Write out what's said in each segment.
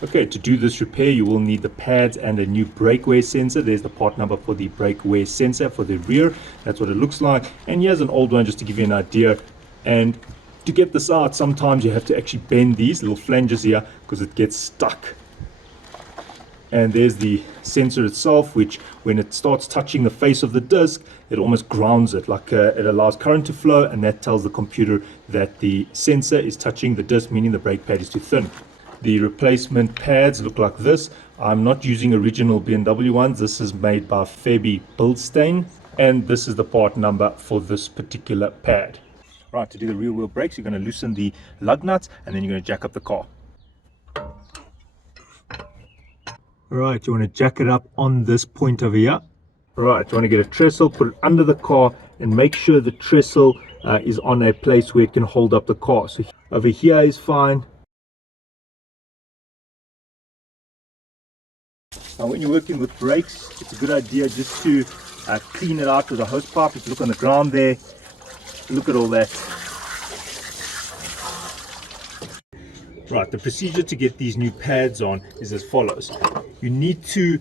Okay, to do this repair, you will need the pads and a new brake wear sensor. There's the part number for the brake wear sensor for the rear. That's what it looks like. And here's an old one just to give you an idea. And to get this out, sometimes you have to actually bend these little flanges here because it gets stuck. And there's the sensor itself, which when it starts touching the face of the disc, it almost grounds it, like it allows current to flow, and that tells the computer that the sensor is touching the disc, meaning the brake pad is too thin. The replacement pads look like this. I'm not using original BMW ones. This is made by Fabi Bilstein, and this is the part number for this particular pad. Right, to do the rear wheel brakes, you're going to loosen the lug nuts, and then you're going to jack up the car. Right, you want to jack it up on this point over here. Right, you want to get a trestle, put it under the car, and make sure the trestle is on a place where it can hold up the car. So over here is fine. Now when you're working with brakes, it's a good idea just to clean it out with a hose pipe. If you look on the ground there, look at all that. Right, the procedure to get these new pads on is as follows. You need to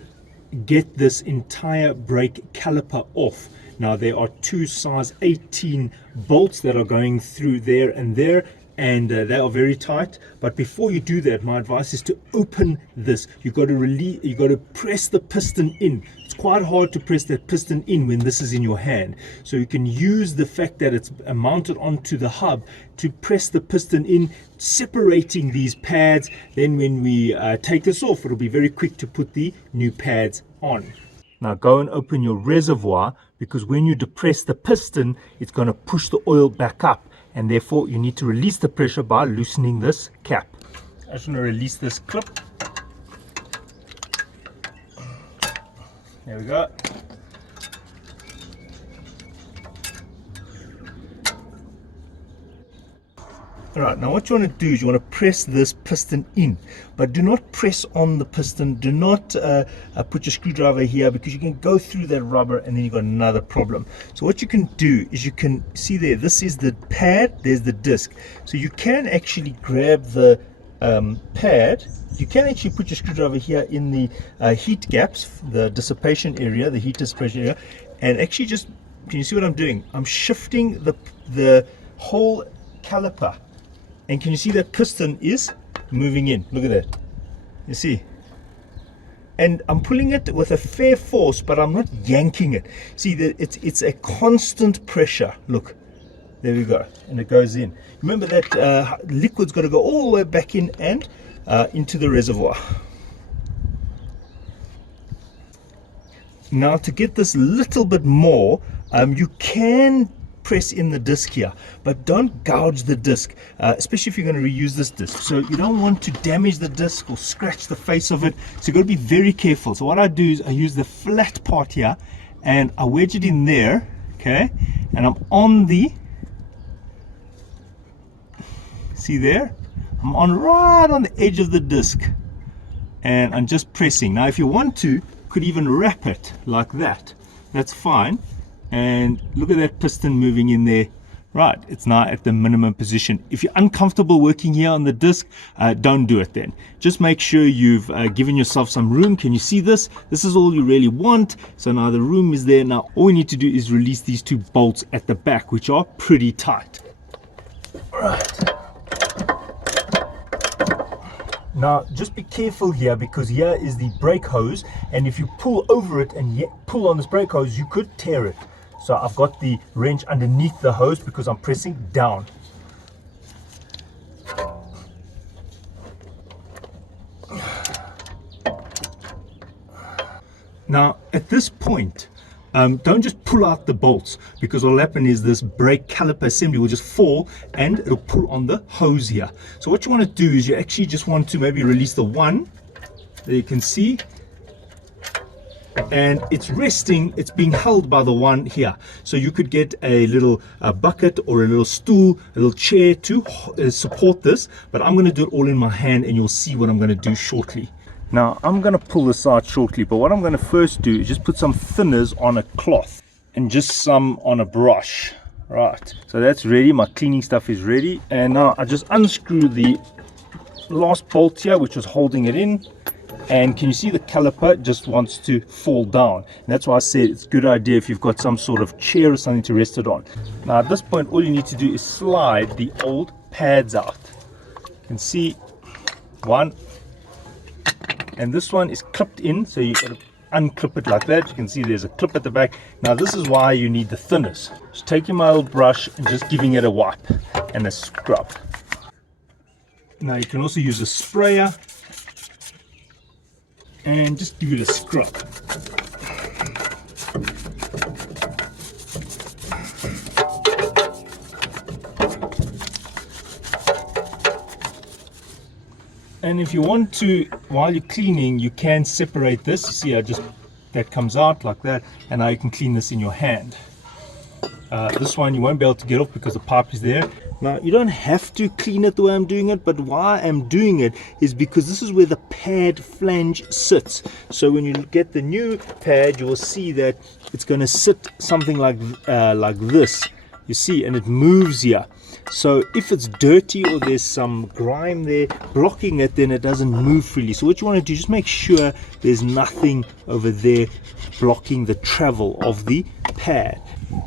get this entire brake caliper off. Now there are two size 18 bolts that are going through there and there, and they are very tight. But before you do that, my advice is to open this. You got to press the piston in. It's quite hard to press that piston in when this is in your hand. So you can use the fact that it's mounted onto the hub to press the piston in, separating these pads. Then when we take this off, it'll be very quick to put the new pads on. Now go and open your reservoir, because when you depress the piston, it's going to push the oil back up, and therefore you need to release the pressure by loosening this cap. I just want to release this clip. There we go. Alright, now what you want to do is you want to press this piston in, but do not press on the piston. Do not put your screwdriver here, because you can go through that rubber and then you've got another problem. So what you can do is you can see there, this is the pad, there's the disc. So you can actually grab the pad. You can actually put your screwdriver here in the heat gaps, the dissipation area, the heat dissipation area, and actually just, can you see what I'm doing? I'm shifting the whole caliper. And can you see that piston is moving in? Look at that. You see? And I'm pulling it with a fair force, but I'm not yanking it. See that it's a constant pressure. Look, there we go, and it goes in. Remember that liquid's got to go all the way back in and into the reservoir. Now to get this little bit more, you can press in the disc here, but don't gouge the disc, especially if you're going to reuse this disc. So you don't want to damage the disc or scratch the face of it, so you've got to be very careful. So what I do is I use the flat part here and I wedge it in there, okay, and I'm on the, see there, I'm on right on the edge of the disc, and I'm just pressing. Now if you want to, you could even wrap it like that, that's fine. And look at that piston moving in there. Right, it's now at the minimum position. If you're uncomfortable working here on the disc, don't do it then. Just make sure you've given yourself some room. Can you see this? This is all you really want. So now the room is there. Now all we need to do is release these two bolts at the back, which are pretty tight. All right. Now just be careful here, because here is the brake hose, and if you pull over it and pull on this brake hose, you could tear it. So I've got the wrench underneath the hose because I'm pressing down. Now at this point, don't just pull out the bolts, because what will happen is this brake caliper assembly will just fall and it'll pull on the hose here. So what you want to do is you actually just want to maybe release the one, there you can see, and it's resting, it's being held by the one here. So you could get a little bucket or a little stool, a little chair to support this, but I'm going to do it all in my hand, and you'll see what I'm going to do shortly. Now I'm going to pull this out shortly, but what I'm going to first do is just put some thinners on a cloth and just some on a brush. Right, so that's ready, my cleaning stuff is ready, and now I just unscrew the last bolt here, which was holding it in. And can you see the caliper just wants to fall down? And that's why I said it's a good idea if you've got some sort of chair or something to rest it on. Now at this point, all you need to do is slide the old pads out. You can see one, and this one is clipped in, so you've got to unclip it like that. You can see there's a clip at the back. Now this is why you need the thinners. Just taking my old brush and just giving it a wipe and a scrub. Now you can also use a sprayer and just give it a scrub. And if you want to, while you're cleaning, you can separate this. You see, that comes out like that, and now you can clean this in your hand. This one you won't be able to get off because the pipe is there. Now you don't have to clean it the way I'm doing it, but why I'm doing it is because this is where the pad flange sits. So when you get the new pad, you will see that it's going to sit something like this, you see, and it moves here. So if it's dirty or there's some grime there blocking it, then it doesn't move freely. So what you want to do is just make sure there's nothing over there blocking the travel of the pad.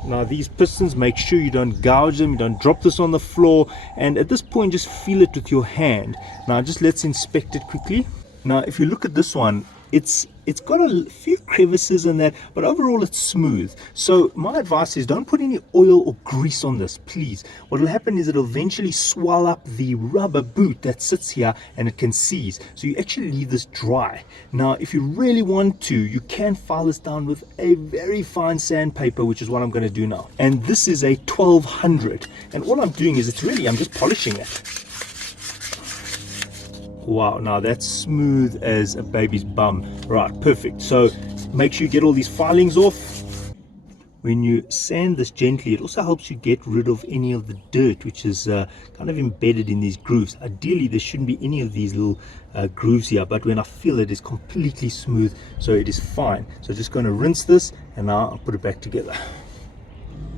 Now these pistons, make sure you don't gouge them, you don't drop this on the floor, and at this point just feel it with your hand. Now just let's inspect it quickly. Now if you look at this one, it's got a few crevices in that, but overall it's smooth. So my advice is don't put any oil or grease on this, please. What will happen is it'll eventually swell up the rubber boot that sits here and it can seize. So you actually leave this dry. Now if you really want to, you can file this down with a very fine sandpaper, which is what I'm going to do now. And this is a 1200, and all I'm doing is I'm just polishing it. Wow, now that's smooth as a baby's bum. Right, perfect. So make sure you get all these filings off. When you sand this gently, it also helps you get rid of any of the dirt which is kind of embedded in these grooves. Ideally there shouldn't be any of these little grooves here, but when I feel it is completely smooth, so it is fine. So just going to rinse this, and now I'll put it back together.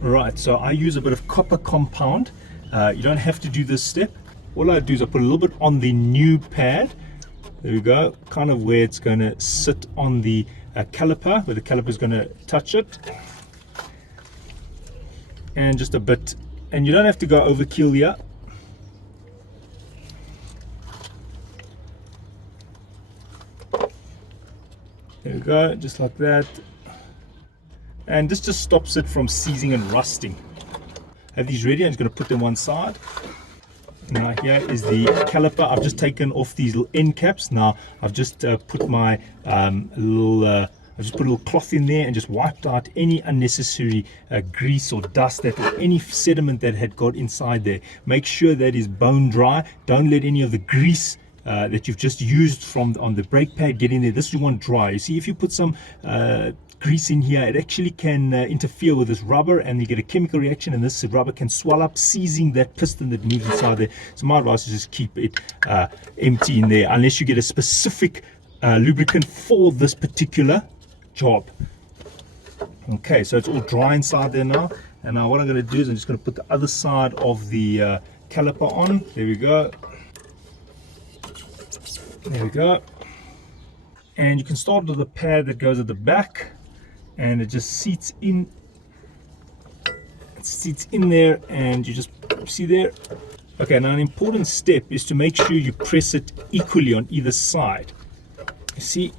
Right, so I use a bit of copper compound. You don't have to do this step. All I do is I put a little bit on the new pad. There we go, kind of where it's going to sit on the caliper, where the caliper is going to touch it. And just a bit, and you don't have to go overkill here. There we go, just like that. And this just stops it from seizing and rusting. I have these ready. I'm just going to put them one side. Now here is the caliper. I've just taken off these little end caps. Now I've just put my I've just put a little cloth in there and just wiped out any unnecessary grease or dust or any sediment that had got inside there. Make sure that is bone dry. Don't let any of the grease that you've just used on the brake pad get in there. This you want dry. You see, if you put some grease in here, it actually can interfere with this rubber, and you get a chemical reaction, and this rubber can swell up, seizing that piston that moves inside there. So my advice is just keep it empty in there unless you get a specific lubricant for this particular job. Okay, so it's all dry inside there now, and now what I'm going to do is I'm just going to put the other side of the caliper on. There we go. There we go. And you can start with the pad that goes at the back, and it just seats in. It seats in there, and you just see there. Okay, now an important step is to make sure you press it equally on either side. You see,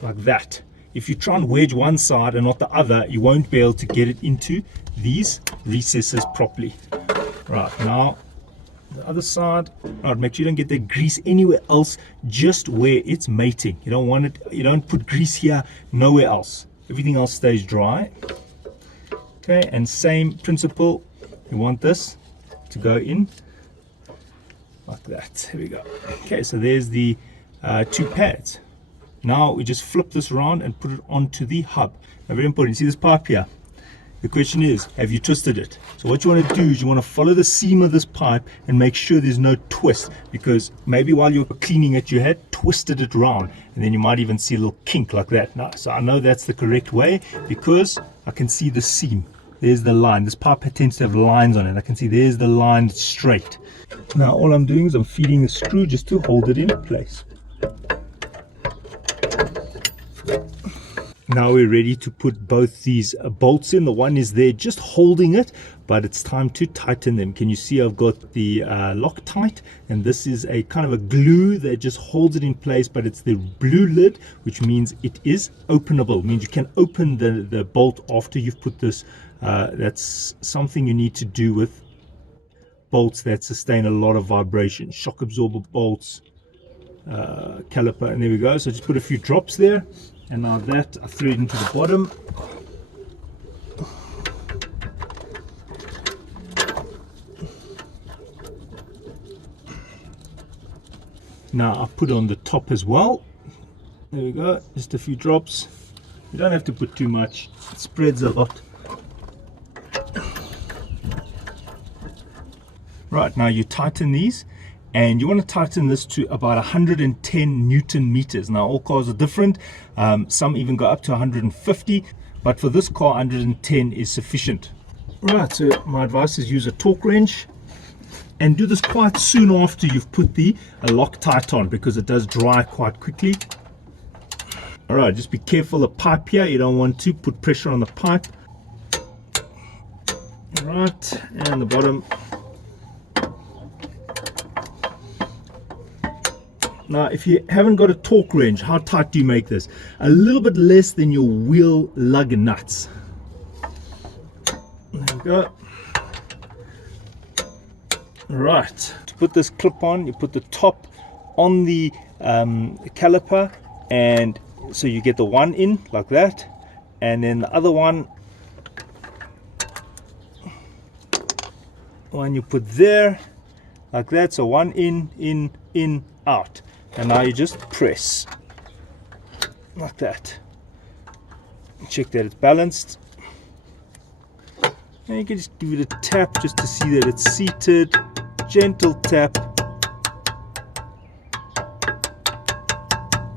like that. If you try and wedge one side and not the other, you won't be able to get it into these recesses properly. Right, now the other side. Right, make sure you don't get the grease anywhere else, just where it's mating. You don't want it, you don't put grease here, nowhere else. Everything else stays dry. Okay, and same principle, you want this to go in like that. Here we go. Okay, so there's the two pads. Now we just flip this around and put it onto the hub. Now, very important, you see this pipe here? The question is, have you twisted it? So what you want to do is you want to follow the seam of this pipe and make sure there's no twist, because maybe while you're cleaning it you had twisted it around, and then you might even see a little kink like that. Now, so I know that's the correct way because I can see the seam. There's the line. This pipe tends to have lines on it. I can see there's the line straight. Now all I'm doing is I'm feeding the screw just to hold it in place. Now we're ready to put both these bolts in. The one is there just holding it, but it's time to tighten them. Can you see I've got the Loctite, and this is a kind of a glue that just holds it in place, but it's the blue lid, which means it is openable. It means you can open the bolt after you've put this. That's something you need to do with bolts that sustain a lot of vibration. Shock absorber bolts, caliper, and there we go. So just put a few drops there. And now that I thread into the bottom. Now I put on the top as well. There we go, just a few drops. You don't have to put too much, it spreads a lot. Right, now you tighten these, and you want to tighten this to about 110 Newton meters. Now all cars are different, some even go up to 150, but for this car 110 is sufficient. Right, so my advice is use a torque wrench and do this quite soon after you've put the Loctite on, because it does dry quite quickly. All right, just be careful the pipe here, you don't want to put pressure on the pipe. All right, and the bottom. Now, if you haven't got a torque wrench, how tight do you make this? A little bit less than your wheel lug nuts. There we go. Right. To put this clip on, you put the top on the caliper, and so you get the one in like that, and then the other one you put there like that. So one in, out. And now you just press like that. Check that it's balanced, and you can just give it a tap just to see that it's seated. Gentle tap.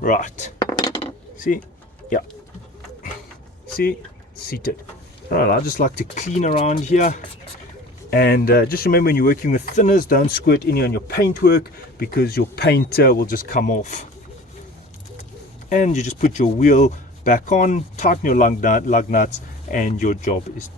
Right, see, yeah, see, seated. All right, I just like to clean around here. And just remember, when you're working with thinners, don't squirt any on your paintwork, because your paint will just come off. And you just put your wheel back on, tighten your lug nuts, and your job is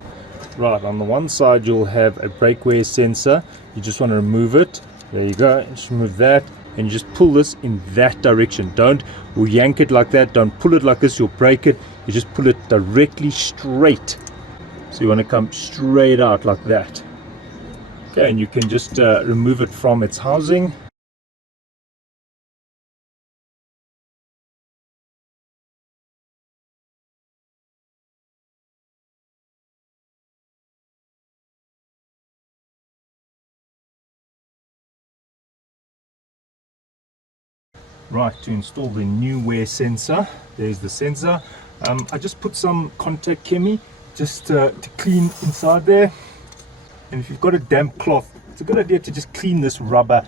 right. On the one side you'll have a brake wear sensor. You just want to remove it. There you go, just remove that, and you just pull this in that direction. Don't yank it like that, don't pull it like this, you'll break it. You just pull it directly straight. So you want to come straight out like that. Okay, and you can just remove it from its housing. Right, to install the new wear sensor, there's the sensor. I just put some contact chemi just to clean inside there. And if you've got a damp cloth, it's a good idea to just clean this rubber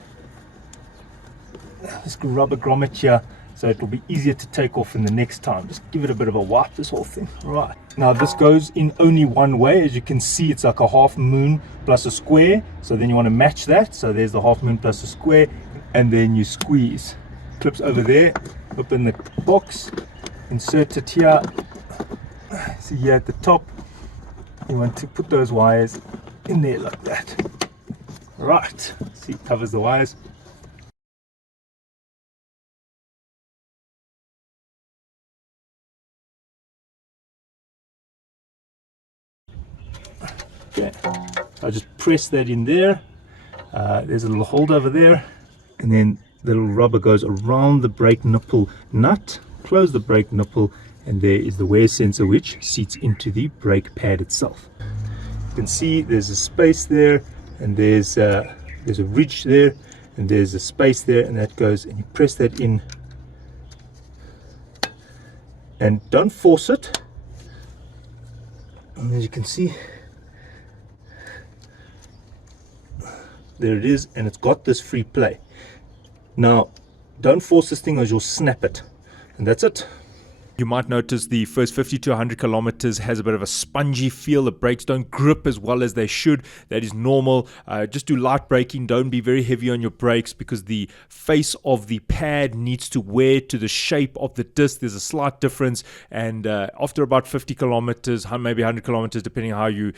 grommet here, so it will be easier to take off in the next time. Just give it a bit of a wipe, this whole thing. Right, now this goes in only one way. As you can see, it's like a half moon plus a square, so then you want to match that. So there's the half moon plus a square, and then you squeeze. Clips over there, open the box, insert it here. See here at the top, you want to put those wires in there like that. Right, see, it covers the wires. Okay, so I just press that in there. There's a little hold over there, and then the little rubber goes around the brake nipple nut. Close the brake nipple, and there is the wear sensor, which seats into the brake pad itself. You can see there's a space there, and there's a ridge there, and there's a space there, and that goes, and you press that in, and don't force it. And as you can see, there it is, and it's got this free play. Now don't force this thing, or you'll snap it, and that's it. You might notice the first 50 to 100 kilometers has a bit of a spongy feel. The brakes don't grip as well as they should. That is normal. Just do light braking. Don't be very heavy on your brakes because the face of the pad needs to wear to the shape of the disc. There's a slight difference, and after about 50 kilometers, maybe 100 kilometers, depending on how you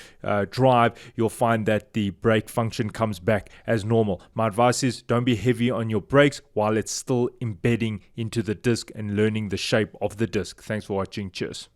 drive, you'll find that the brake function comes back as normal. My advice is don't be heavy on your brakes while it's still embedding into the disc and learning the shape of the disc. Thanks for watching. Cheers.